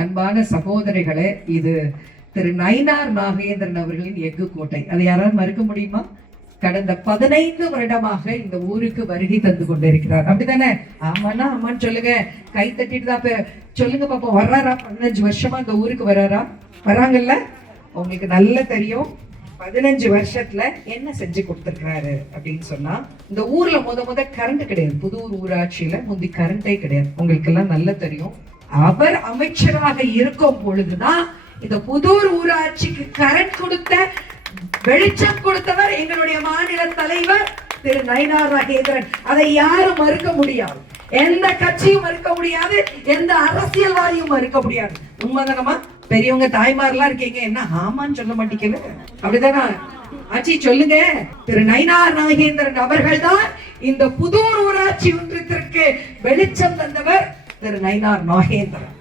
அன்பான சகோதரிகளே இது திரு நயினார் நாகேந்திரன் அவர்களின் எஃகு கோட்டை. அதை யாராவது மறுக்க முடியுமா? கடந்த பதினைந்து வருடமாக இந்த ஊருக்கு வருகை தந்து கொண்டிருக்கிறார். அப்படித்தானே? ஆமாண்ணா ஆமான்னு சொல்லுங்க. கை தட்டிட்டு தான் சொல்லுங்க பாப்போம். வர்றாரா? பதினஞ்சு வருஷமா இந்த ஊருக்கு வர்றாரா? வராங்கல்ல உங்களுக்கு நல்லா தெரியும். பதினஞ்சு வருஷத்துல என்ன செஞ்சு கொடுத்துருக்கிறாரு அப்படின்னு சொன்னா இந்த ஊர்ல முத முத கரண்ட் கிடையாது. புதூர் ஊராட்சியில முந்தி கரண்டே கிடையாது. உங்களுக்கு எல்லாம் நல்லா தெரியும். அவர் அமைச்சராக இருக்கும் பொழுதுதான் இந்த புதூர் ஊராட்சிக்கு கரண்ட் கொடுத்த வெளிச்சம் கொடுத்தவர் எங்களுடைய மாநில தலைவர் திரு நயனார் நாகேந்திரன் அதை யாரும் மறுக்க முடியாது. எந்த கட்சியும் மறுக்க முடியாது. எந்த அரசியல்வாதியும் மறுக்க முடியாது. உண்மைதானமா பெரியவங்க தாய்மாரெல்லாம் இருக்கீங்க. என்ன ஆமான்னு சொல்ல மாட்டேங்குது அப்படிதானா? ஆச்சி சொல்லுங்க. திரு நயினார் நாகேந்திரன் அவர்கள் தான் இந்த புதூர் ஊராட்சி ஒன்றியத்திற்கு வெளிச்சம் தந்தவர். திரு நயினார் நாகேந்திரன்.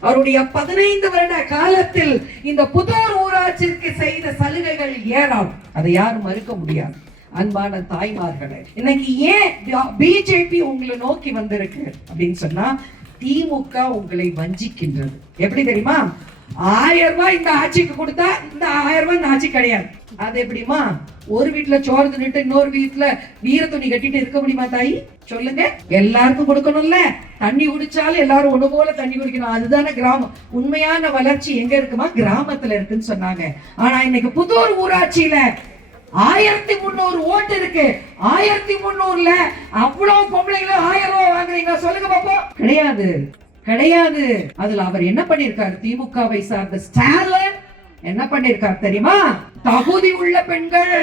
அவருடைய பதினைந்து வருட காலத்தில் இந்த புதூர் ஊராட்சிக்கு செய்த சலுகைகள் ஏராளம். அதை யாரும் மறுக்க முடியாது. அன்பான தாய்மார்களே இன்னைக்கு ஏன் பிஜேபி உங்களை நோக்கி வந்திருக்கு? அப்படின்னு சொன்னா திமுக உங்களை வஞ்சிக்கின்றது. எப்படி தெரியுமா? ஆயிரம் ரூபாய் இந்த ஆட்சிக்கு கொடுத்தா இந்த ஆயிரம் ரூபாய் இந்த ஆட்சி கிடையாது. அது எப்படிமா ஒரு வீட்டுல சோறு தின்னுட்டு இன்னொரு வீட்டுல வீர துணி கட்டிட்டு இருக்க முடியுமா தாய்? சொல்லுங்க. எல்லாருக்கும் கொடுக்கணும்ல. தண்ணி குடிச்சாலும் எல்லாரும் ஒண்ணு போல தண்ணி குடிக்கணும். அதுதானே கிராமம். உண்மையான வளர்ச்சி எங்க இருக்குமா? கிராமத்துல இருக்குன்னு சொன்னாங்க. ஆனா இன்னைக்கு புதூர் ஊராட்சியில ஆயிரத்தி முந்நூறு ஓட்டு இருக்கு. ஆயிரத்தி முந்நூறுல அவ்வளவு பொம்பளைங்களும் ஆயிரம் ரூபாய் வாங்குறீங்க சொல்லுங்க பாப்போம். கிடையாது. கிடையாது. அதுல அவர் என்ன பண்ணிருக்காரு? திமுகவை சார்ந்த ஸ்டாலின் என்ன பண்ணிருக்காரு தெரியுமா? தகுதி உள்ள பெண்கள்.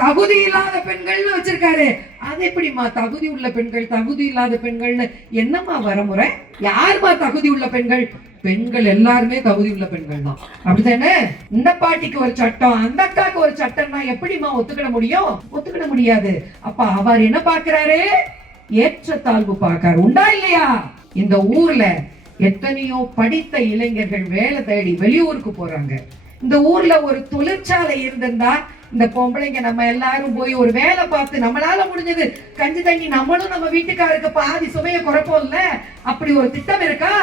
தகுதி இல்லாத பெண்கள்னு வச்சிருக்காரு. அது எப்படிமா தகுதி உள்ள பெண்கள் தகுதி இல்லாத பெண்கள்னு? என்னம்மா வரமுறை? யாருமா தகுதி உள்ள பெண்கள்? பெண்கள் எல்லாருமே தகுதி உள்ள பெண்கள் தான். அப்படிதானே இந்த பாட்டிக்கு ஒரு சட்டம் அந்த அக்காக்கு ஒரு சட்டம்னா எப்படிமா ஒத்துக்கிட முடியும்? ஒத்துக்கிட முடியாது. அப்ப அவர் என்ன பாக்குறாரு ஏற்றத்தாழ்வு பார்க்காரு உண்டா இல்லையா? இந்த ஊர்ல எத்தனையோ படித்த இளைஞர்கள் வேலை தேடி வெளியூருக்கு போறாங்க. இந்த ஊர்ல ஒரு தொழிற்சாலை இருந்திருந்தா இந்த பொம்பளைங்க நம்ம எல்லாரும் போய் ஒரு வேலை பார்த்து நம்மளால முடிஞ்சது கஞ்சி தண்ணி நம்மளும் நம்ம வீட்டுக்காருக்கு பாதி சுமையை குறைப்போம்ல? அப்படி ஒரு திட்டம் இருக்கா?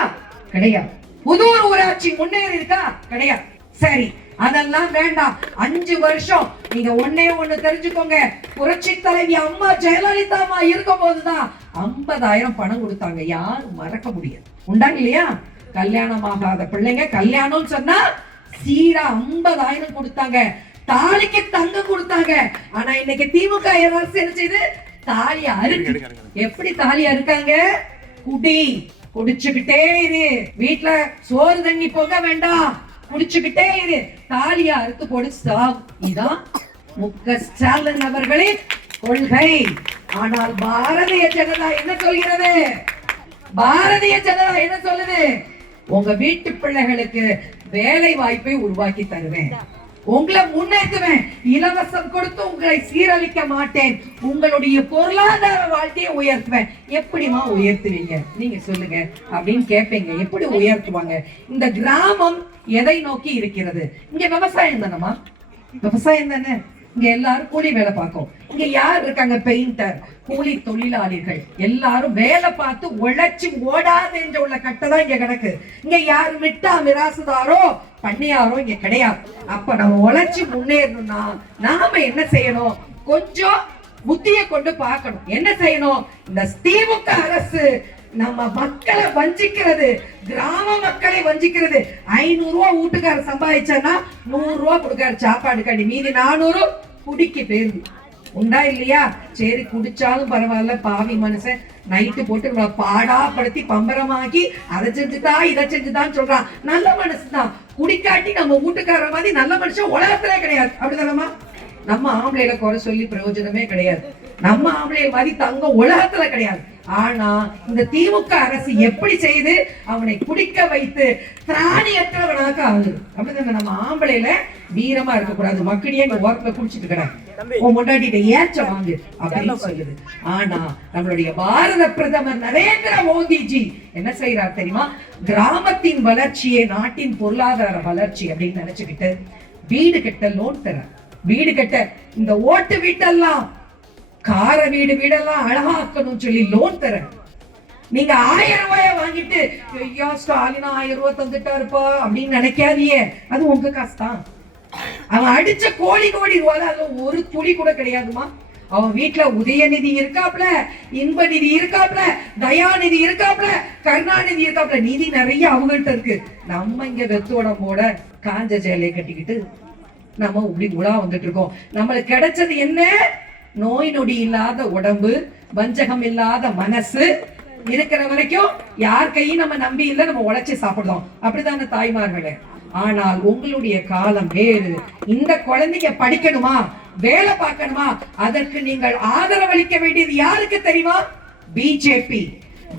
கிடையாது. புதூர் ஊராட்சி முன்னேறி இருக்கா? கிடையாது. சரி அதெல்லாம் வேண்டாம். அஞ்சு வருஷம். நீங்க ஒன்னே ஒண்ணு தெரிஞ்சுக்கோங்க. புரட்சி தலைவி அம்மா ஜெயலலிதா அம்மா இருக்கும் போதுதான் ஐம்பதாயிரம் பணம் கொடுத்தாங்க. யாரும் மறக்க முடியாது. உண்டாங்க இல்லையா? கல்யாணம் ஆகாத பிள்ளைங்க கல்யாணம் சொன்னா சீரா ஐம்பதாயிரம் கொடுத்தாங்க. தாலிக்கு தங்கம் கொடுத்தாங்க. ஆனா இன்னைக்கு திமுக அரசு என்ன செய்யுது? தாலி அறுக்கு எப்படி தாலி அறுக்காங்க? குடி. குடிச்சுக்கிட்டே இரு. வீட்டுல சோறு தண்ணி போக வேண்டாம். குடிச்சுக்கிட்டே இரு. தாலியா அறுத்து போடு சாவு. இதான் முக ஸ்டாலின் அவர்களின் கொள்கை. ஆனால் பாரதிய ஜனதா என்ன சொல்கிறது? பாரதிய ஜனதா என்ன சொல்லுது? உங்க வீட்டு பிள்ளைகளுக்கு வேலை வாய்ப்பை உருவாக்கி தருவேன். உங்களை முன்னேற்றுவேன். இலவசம் கொடுத்து உங்களை சீரழிக்க மாட்டேன். உங்களுடைய பொருளாதார வாழ்க்கையை உயர்த்துவேன். எப்படிமா உயர்த்துவீங்க? நீங்க சொல்லுங்க. அப்படின்னு கேட்பீங்க. எப்படி உயர்த்துவாங்க? இந்த கிராமம் எதை நோக்கி இருக்கிறது? இங்க விவசாயம் தானமா விவசாயம் தானே? இங்க எல்லாரும் கூலி வேலை பார்க்கும். இங்க யார் இருக்காங்க? பெயிண்டர் கூலி தொழிலாளிகள். எல்லாரும் வேலை பார்த்து உழைச்சி ஓடாது என்ற உள்ள கட்டை தான் இங்க கிடக்கு. இங்க யாரு மிட்டா மிராசுதாரோ பண்ணியாரோ இங்க கிடையாது. அப்ப நம்ம உழைச்சி முன்னேறணும்னா நாம என்ன செய்யணும்? கொஞ்சம் புத்திய கொண்டு பார்க்கணும். என்ன செய்யணும்? இந்த திமுக அரசு நம்ம மக்களை வஞ்சிக்கிறது கிராம மக்களை வஞ்சிக்கிறது. ஐநூறு ரூபா வீட்டுக்கார சம்பாதிச்சானா நூறு ரூபா கொடுக்காரு சாப்பாடு கண்டி மீதி நானூறு குடிக்கு பேருந்து உண்டா இல்லையா? சரி குடிச்சாலும் பரவாயில்ல. பாவி மனுஷன் நைட்டு போட்டு நம்மளை பாடாப்படுத்தி பம்பரமாக்கி அதை செஞ்சுதான் இதை செஞ்சுதான் சொல்றான். நல்ல மனசு தான் குடிக்காட்டி நம்ம வீட்டுக்கார மாதிரி நல்ல மனுஷன் உலகத்திலே கிடையாது. அப்படிதானம்மா? நம்ம ஆம்பளையில குறை சொல்லி பிரயோஜனமே கிடையாது. நம்ம ஆம்பளை மாதிரி தங்கம் உலகத்துல கிடையாது. ஆனா இந்த திமுக அரசு எப்படி செய்து அவனை குடிக்க வைத்து திராணியற்றவனாக ஆகுது? அப்படிதானே நம்ம ஆம்பளையில வீரமா இருக்கக்கூடாது. மக்களியே இங்க ஓரத்துல குடிச்சிட்டு கிடக்கு. உன் ஏச்ச வாங்கு அப்படின்னு சொல்லுது. ஆனா நம்மளுடைய பாரத பிரதமர் நரேந்திர மோடிஜி என்ன செய்யறார் தெரியுமா? கிராமத்தின் வளர்ச்சியே நாட்டின் பொருளாதார வளர்ச்சி அப்படின்னு நினைச்சுக்கிட்டு வீடு கட்ட லோன் தர வீடு கட்ட இந்த ஓட்டு வீட்டெல்லாம் கார வீடு வீடெல்லாம் அழகாக்கணும் சொல்லி லோன் தர நீங்க ஆயிரம் ரூபாய வாங்கிட்டு ஐயா ஸ்டாலினா ஆயிரம் ரூபாய் தந்துட்டாருப்பா அப்படின்னு நினைக்காதியே அது உங்க காசு தான் அவன் அடிச்ச கோடி கோடி ரூபாய் அதுல ஒரு துளி கூட கிடையாதுமா அவன் வீட்டுல உதயநிதி இருக்காப்ல இன்ப நிதி இருக்காப்ல தயாநிதி இருக்காப்ல கருணாநிதி இருக்காப்ல நிதி நிறைய அவங்கள்ட்ட இருக்கு. நம்ம இங்க வெத்து உடம்போட காஞ்ச ஜெயலை கட்டிக்கிட்டு நம்ம இப்படி உலா வந்துட்டு இருக்கோம். நம்மளுக்கு கிடைச்சது என்ன? நோய் நொடி இல்லாத உடம்பு வஞ்சகம் இல்லாத மனசு இருக்கிற வரைக்கும் யார் கையும் நம்ம நம்பி இல்லை நம்ம உழைச்சு சாப்பிடுறோம். அப்படிதான தாய்மார்களே. ஆனால் உங்களுடைய காலம் வேறு. இந்த குழந்தைங்க படிக்கணுமா? வேலை பார்க்கணுமா? அதற்கு நீங்கள் ஆதரவளிக்க வேண்டியது யாருக்கு தெரியுமா? பிஜேபி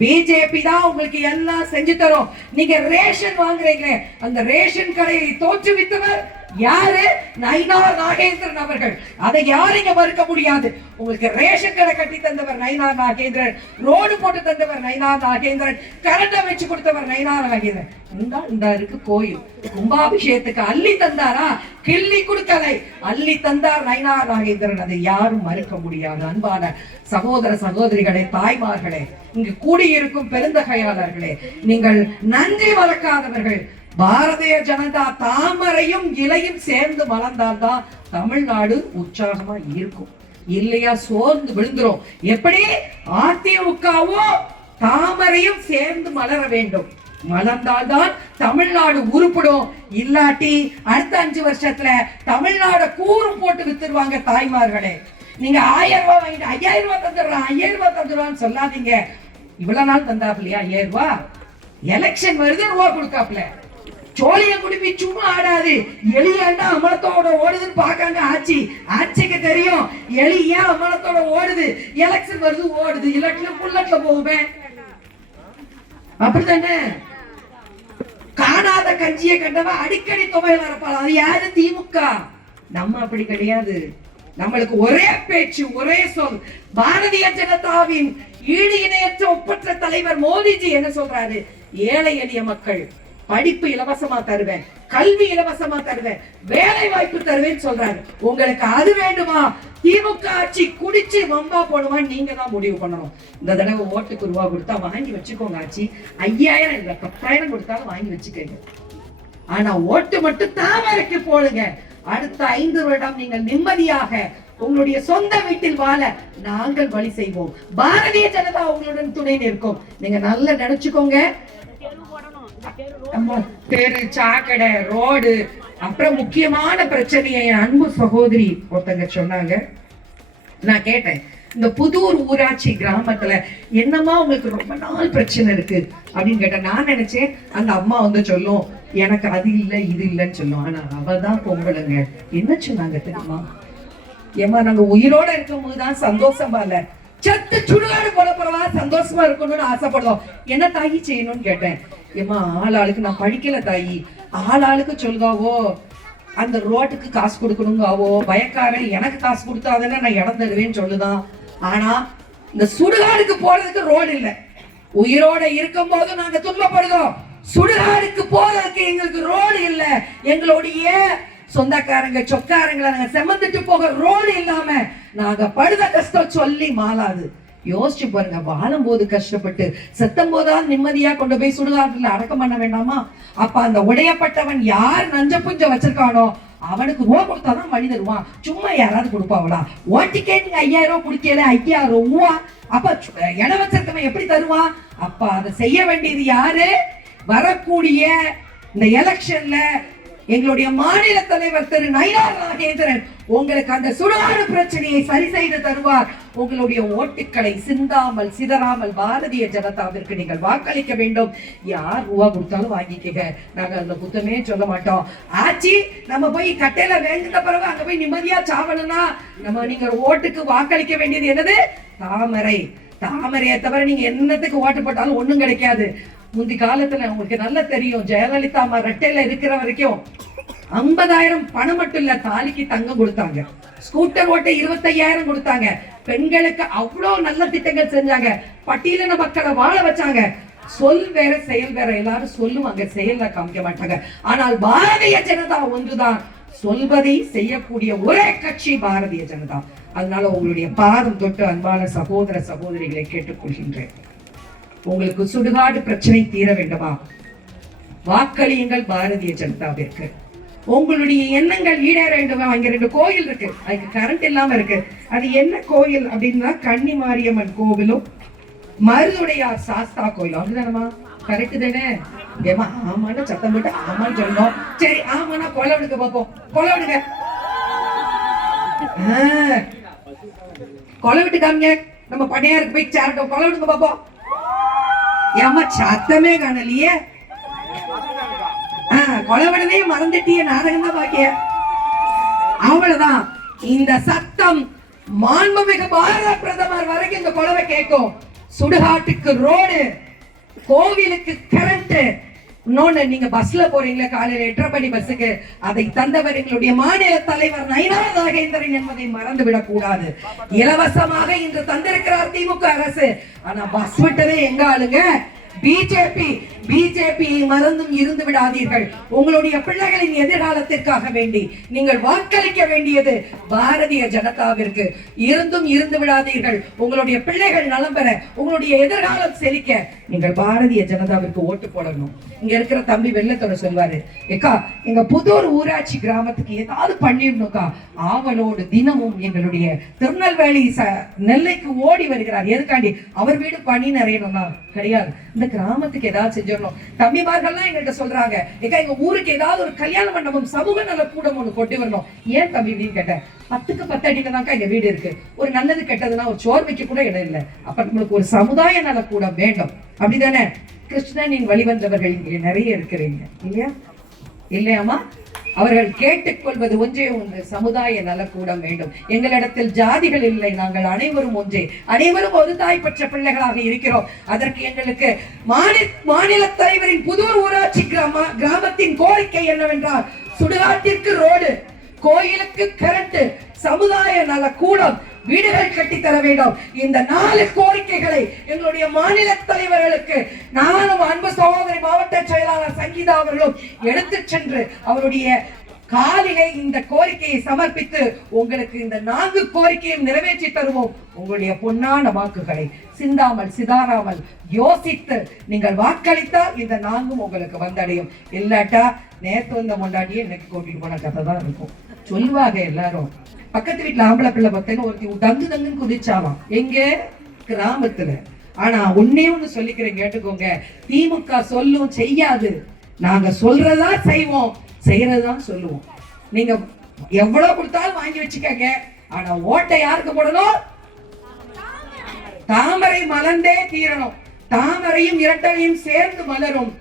பிஜேபி தான் உங்களுக்கு எல்லாம் செஞ்சு தரும். நீங்க ரேஷன் வாங்குறீங்க அந்த ரேஷன் கடையை தோற்றுவித்தவர் யாரு? நயினார் நாகேந்திரன் அவர்கள். அதை யாரும் மறுக்க முடியாது. உங்களுக்கு ரேஷன் கடை கட்டி தந்தவர் நயினார் நாகேந்திரன் ரோடு போட்டு தந்தவர் நயினார் நாகேந்திரன் கரண்ட வச்சு கொடுத்தவர் நயினார் நாகேந்திரன். இந்த இந்த இருக்கு கோயில். கும்பாபிஷேகத்துக்கு அள்ளி தந்தாரா? கிள்ளி கொடுக்கலை. அள்ளி தந்தார் நயினார் நாகேந்திரன். அதை யாரும் மறுக்க முடியாது. அன்பான சகோதர சகோதரிகளே தாய்மார்களே இங்கு கூடியிருக்கும் பெருந்தகையாளர்களே நீங்கள் நன்றி மறக்காதவர்கள் பாரதிய ஜனதா தாமரையும் இலையும் சேர்ந்து மலர்ந்தால்தான் தமிழ்நாடு உற்சாகமா இருக்கும். இல்லையா? சோர்ந்து விழுந்துரும். எப்படி? அதிமுகவும் தாமரையும் சேர்ந்து மலர வேண்டும். மலர்ந்தால்தான் தமிழ்நாடு உருப்படும். இல்லாட்டி அடுத்த அஞ்சு வருஷத்துல தமிழ்நாட கூறு போட்டு வித்துருவாங்க தாய்மார்களே. நீங்க ஆயிரம் ரூபாய் வாங்கிட்டு ஐயாயிரம் ரூபாய் தந்துடுறான் ஐயாயிரம் ரூபாய் தந்துடுவான்னு சொல்லாதீங்க. இவ்வளவு நாள் தந்தாப்லையா ஐயாயிரம் ரூபாய். எலெக்ஷன் வருது ரூபா கொடுக்காப்ல சோழிய குடிப்பி சும்மா ஆடாது. எலி ஏன்டா அமலத்தோட ஓடுதுன்னு பாக்காங்க ஆட்சி ஆட்சிக்கு தெரியும் எலி ஏன் அமலத்தோட ஓடுது? எலெக்ஷன் வருது ஓடுது. இல்லாட்டில புல்லட்ல போகுமே. அப்படித்தானே? காணாத கஞ்சியை கண்டவன் அடிக்கடி துவையில் இருப்பாள் அது யாரு? திமுக. நம்ம அப்படி கிடையாது. நம்மளுக்கு ஒரே பேச்சு ஒரே சொல். பாரதிய ஜனதாவின் ஈடு இணையற்ற ஒப்பற்ற தலைவர் மோடிஜி என்ன சொல்றாரு? ஏழை எளிய மக்கள் படிப்பு இலவசமா தருவேன் கல்வி இலவசமா தருவேன் வேலை வாய்ப்பு தருவேன் சொல்றாரு. உங்களுக்கு அது வேண்டுமா? திமுக ஆட்சி குடிச்சு வம்பா போடுமா நீங்க தான் முடிவு பண்ணணும். இந்த தடவை ஓட்டுக்கு ரூபா கொடுத்தா வாங்கி வச்சுக்கோங்க ஆட்சி ஐயாயிரம் இல்ல பத்தாயிரம் கொடுத்தாலும் வாங்கி வச்சுக்கோங்க. ஆனா ஓட்டு மட்டும் தாமரைக்கு போடுங்க. அடுத்த ஐந்து வருடம் நீங்கள் நிம்மதியாக உங்களுடைய சொந்த வீட்டில் வாழ நாங்கள் வழி செய்வோம். பாரதிய ஜனதா உங்களுடன் துணை நிற்கும். நீங்க நல்லா நினைச்சுக்கோங்க. தெரு சாக்கடை ரோடு அப்புறம் முக்கியமான பிரச்சனையை அன்பு சகோதரி ஒருத்தங்க சொன்னாங்க. நான் கேட்டேன் இந்த புதூர் ஊராட்சி கிராமத்துல என்னமா உங்களுக்கு ரொம்ப நாள் பிரச்சனை இருக்கு? அப்படின்னு கேட்டேன். நான் நினைச்சேன் அந்த அம்மா வந்து சொல்லும் எனக்கு அது இல்ல இது இல்லைன்னு சொல்லும். ஆனா அவ தான் என்ன சொன்னாங்க தெரியுமா? ஏமா நாங்க உயிரோட இருக்கும் போதுதான் சந்தோஷமா இல்ல. செத்து சுடுகாடு போல போறவா சந்தோஷமா இருக்கணும்னு ஆசைப்படுவோம் என்ன தாயி செய்யணும்னு கேட்டேன். ஏமா ஆள் ஆளுக்கு நான் படிக்கல தாயி. ஆள் ஆளுக்கு சொல்லுதாவோ அந்த ரோட்டுக்கு காசு கொடுக்கணுங்காவோ பயக்காரன் எனக்கு காசு கொடுத்தாதானே நான் இடம் தருவேன்னு சொல்லுதான். ஆனா இந்த சுடுகாடுக்கு போறதுக்கு ரோடு இல்லை. உயிரோட இருக்கும் போது நாங்க துன்பப்படுதோம் சுடுகாடுக்கு போறதுக்கு எங்களுக்கு ரோடு இல்லை. எங்களுடைய சொந்தக்காரங்க சொக்காரங்களை நாங்க செமந்துட்டு போக ரோடு இல்லாம நாங்க படுத கஷ்டம் சொல்லி மாலாது யோசிச்சு பாருங்க வாழும் போது கஷ்டப்பட்டு செத்தும் போதாவது நிம்மதியா கொண்டு போய் சுடுகாட்டுல அடக்கம் பண்ண வேண்டாமா? அப்ப அந்த உடையப்பட்டவன் யார் நஞ்ச புஞ்ச வச்சிருக்கானோ அவனுக்கு ரூபா கொடுத்தாதான் வழி தருவான். சும்மா யாராவது கொடுப்பாவளா? ஓட்டிக்கே நீங்க ஐயாயிரம் ரூபா குடிக்கல ஐயாயிரம் ரூபா அப்ப இடம் வச்சிருக்கவன் எப்படி தருவான்? அப்ப அதை செய்ய வேண்டியது யாரு? வரக்கூடிய இந்த எலெக்ஷன்ல எங்களுடைய மாநில தலைவர் திரு நயினார் நாகேந்திரன் உங்களுக்கு அந்த சுடுகாடு பிரச்சனையை சரி செய்து தருவார். உங்களுடைய ஓட்டுக்களை சிந்தாமல் சிதறாமல் பாரதிய ஜனதாவிற்கு நீங்கள் வாக்களிக்க வேண்டும். யார் ரூபா கொடுத்தாலும் வாங்கிக்கங்க. நாங்க அந்த புத்தமே சொல்ல மாட்டோம். ஆச்சி நம்ம போய் கட்டையில வேண்டின பிறகு அங்க போய் நிம்மதியா சாவணும்னா நம்ம நீங்க ஓட்டுக்கு வாக்களிக்க வேண்டியது என்னது? தாமரை. தாமரையை தவிர நீங்க என்னத்துக்கு ஓட்டு போட்டாலும் ஒண்ணும் கிடைக்காது. முந்தி காலத்துல உங்களுக்கு நல்லா தெரியும் ஜெயலலிதா அம்மா ரெட்டையில இருக்கிற வரைக்கும் ஐம்பதாயிரம் பணம் மட்டும் இல்ல தாலிக்கு தங்கம் கொடுத்தாங்க. ஸ்கூட்டர் ஓட்ட இருபத்தையாயிரம் கொடுத்தாங்க. பெண்களுக்கு அவ்வளவு நல்ல திட்டங்கள் செஞ்சாங்க. பட்டியலின மக்களை வாழ வச்சாங்க. சொல் வேற செயல் வேற எல்லாரும் சொல்லுவாங்க செயல்ல காமிக்க மாட்டாங்க. ஆனால் பாரதிய ஜனதா ஒன்றுதான். சொல்வதை செய்யக்கூடிய ஒரே கட்சி பாரதிய ஜனதா. அதனால உங்களுடைய பாதம் தொட்டு அன்பான சகோதர சகோதரிகளை கேட்டுக்கொள்கின்றேன். உங்களுக்கு சுடுகாடு பிரச்சனை தீர வேண்டுமா? வாக்களியுங்கள் பாரதிய ஜனதாவிற்கு. உங்களுடைய எண்ணங்கள் ஈடேற வேண்டுமா? அங்க ரெண்டு கோயில் இருக்கு. அதுக்கு கரண்ட் இல்லாம இருக்கு. அது என்ன கோயில் அப்படின்னா கன்னி மாரியம்மன் கோவிலும் மருதுடையார் சாஸ்தா கோயில் அப்படிதானமா கரெக்ட் தானே? ஏமா ஆமான்னு சத்தம் போட்டு ஆமான்னு சொல்லணும் சரி ஆமாண்ணா கொலை விடுங்க பார்ப்போம். கொலை விடுங்க. கொலை விட்டு காமிங்க நம்ம பணியாருக்கு போய் சேரட்டும். கொலை விடுங்க பார்ப்போம். ஏமா சத்தமே காணலையே? ஆ, மறந்துட்டிய நாடகம் தான் பாக்கிய. அவ்வளவுதான். இந்த சத்தம் மாண்புமிகு பாரத பிரதமர் வரைக்கும் இந்த கொலவை கேட்கும். சுடுகாட்டுக்கு ரோடு கோவிலுக்கு கரண்ட் இன்னொன்னு நீங்க பஸ்ல போறீங்களா காலையில எட்டரை மணி பஸ்ஸுக்கு அதை தந்தவர் எங்களுடைய மாநில தலைவர் நயனா நாகேந்திரன் என்பதை மறந்து விடக் கூடாது. இலவசமாக இன்று தந்திருக்கிறார் திமுக அரசு. ஆனா பஸ் விட்டதே எங்க ஆளுங்க? பிஜேபி பிஜேபியை மறந்தும் இருந்து விடாதீர்கள். உங்களுடைய பிள்ளைகளின் எதிர்காலத்திற்காக வேண்டி நீங்கள் வாக்களிக்க வேண்டியது பாரதிய ஜனதாவிற்கு. இருந்தும் இருந்து விடாதீர்கள். உங்களுடைய பிள்ளைகள் நலம் பெற உங்களுடைய எதிர்காலம் செழிக்க நீங்கள் பாரதிய ஜனதாவிற்கு ஓட்டு போடணும். இங்க இருக்கிற தம்பி வெள்ளத்தோட சொல்வாரு ஏக்கா எங்க புதூர் ஊராட்சி கிராமத்துக்கு ஏதாவது பண்ணிடணும்க்கா. ஆவலோடு தினமும் எங்களுடைய திருநெல்வேலி ச நெல்லைக்கு ஓடி வருகிறார். எதுக்காண்டி? அவர் வீடு பணி நிறையணும்னா கிடையாது. இந்த கிராமத்துக்கு ஏதாவது செஞ்சிடணும். தம்பிமார்கள்லாம் எங்கள்கிட்ட சொல்றாங்க ஏக்கா எங்க ஊருக்கு ஏதாவது ஒரு கல்யாண மண்டபம் சமூக நல கூடம் ஒண்ணு கொண்டு வரணும். ஏன் தம்பி இப்படின்னு கேட்டேன். பத்துக்கு பத்து அடியில தான்க்கா எங்க வீடு இருக்கு. ஒரு நல்லது கெட்டதுன்னா ஒரு சோர்வைக்கு கூட இடம் இல்லை. அப்ப நம்மளுக்கு ஒரு சமுதாய நல கூடம் வேண்டும். அப்படிதானே? கிருஷ்ணனின் வழிவந்தவர்கள் இங்கே நிறைய இருக்கிறீங்க. இல்லையா? இல்லையாமா அவர்கள் கேட்டுக்கொள்வது ஒன்றே ஒன்று சமுதாய நலக்கூடம் வேண்டும். எங்களிடத்தில் ஜாதிகள் இல்லை நாங்கள் அனைவரும் ஒன்றே. அனைவரும் ஒரு தாய் பெற்ற பிள்ளைகளாக இருக்கிறோம். அதற்கு எங்களுக்கு மாநில மாநில தலைவரின் புதூர் ஊராட்சி கிராம கிராமத்தின் கோரிக்கை என்னவென்றால் சுடுகாட்டிற்கு ரோடு கோயிலுக்கு கரண்ட் சமுதாய நல கூடம் வீடுகள் கட்டித்தர வேண்டும். இந்த நாலு கோரிக்கைகளை எங்களுடைய மாநில தலைவர்களுக்கு நானும் அன்பு சகோதரி மாவட்ட செயலாளர் சங்கீதா அவர்களும் எடுத்து சென்று அவருடைய காலிலே இந்த கோரிக்கையை சமர்ப்பித்து உங்களுக்கு இந்த நான்கு கோரிக்கையும் நிறைவேற்றி தருவோம். உங்களுடைய பொன்னான வாக்குகளை சிந்தாமல் சிதாராமல் யோசித்து நீங்கள் வாக்களித்தால் இந்த நான்கும் உங்களுக்கு வந்தடையும். இல்லாட்டா நேத்து வந்த முன்னாடியே இன்னைக்கு கூட்டிட்டு போன கதை தான் இருக்கும். சொல்லுவாங்க எல்லாரும். பக்கத்து வீட்டுல ஆம்பளை பிள்ளை பார்த்தேன்னு ஒருத்தி தங்கு தங்குன்னு குதிச்சாலாம் எங்க? கிராமத்துல. ஆனா ஒன்னே ஒண்ணு சொல்லிக்கிறேன் கேட்டுக்கோங்க. திமுக சொல்லும் செய்யாது. நாங்க சொல்றதா செய்வோம். செய்யறதுதான் சொல்லுவோம். நீங்க எவ்வளவு கொடுத்தாலும் வாங்கி வச்சுக்கங்க. ஆனா ஓட்டை யாருக்கு போடணும்? தாமரை மலர்ந்தே தீரணும். தாமரையும் இரட்டையும் சேர்ந்து மலரும்.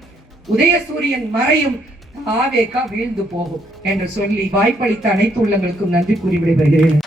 உதயசூரியன் மறையும். ஆவேகா வீழ்ந்து போகும் என்று சொல்லி வாய்ப்பளித்த அனைத்து உள்ளங்களுக்கும் நன்றி கூறி விடைபெறுகிறேன்.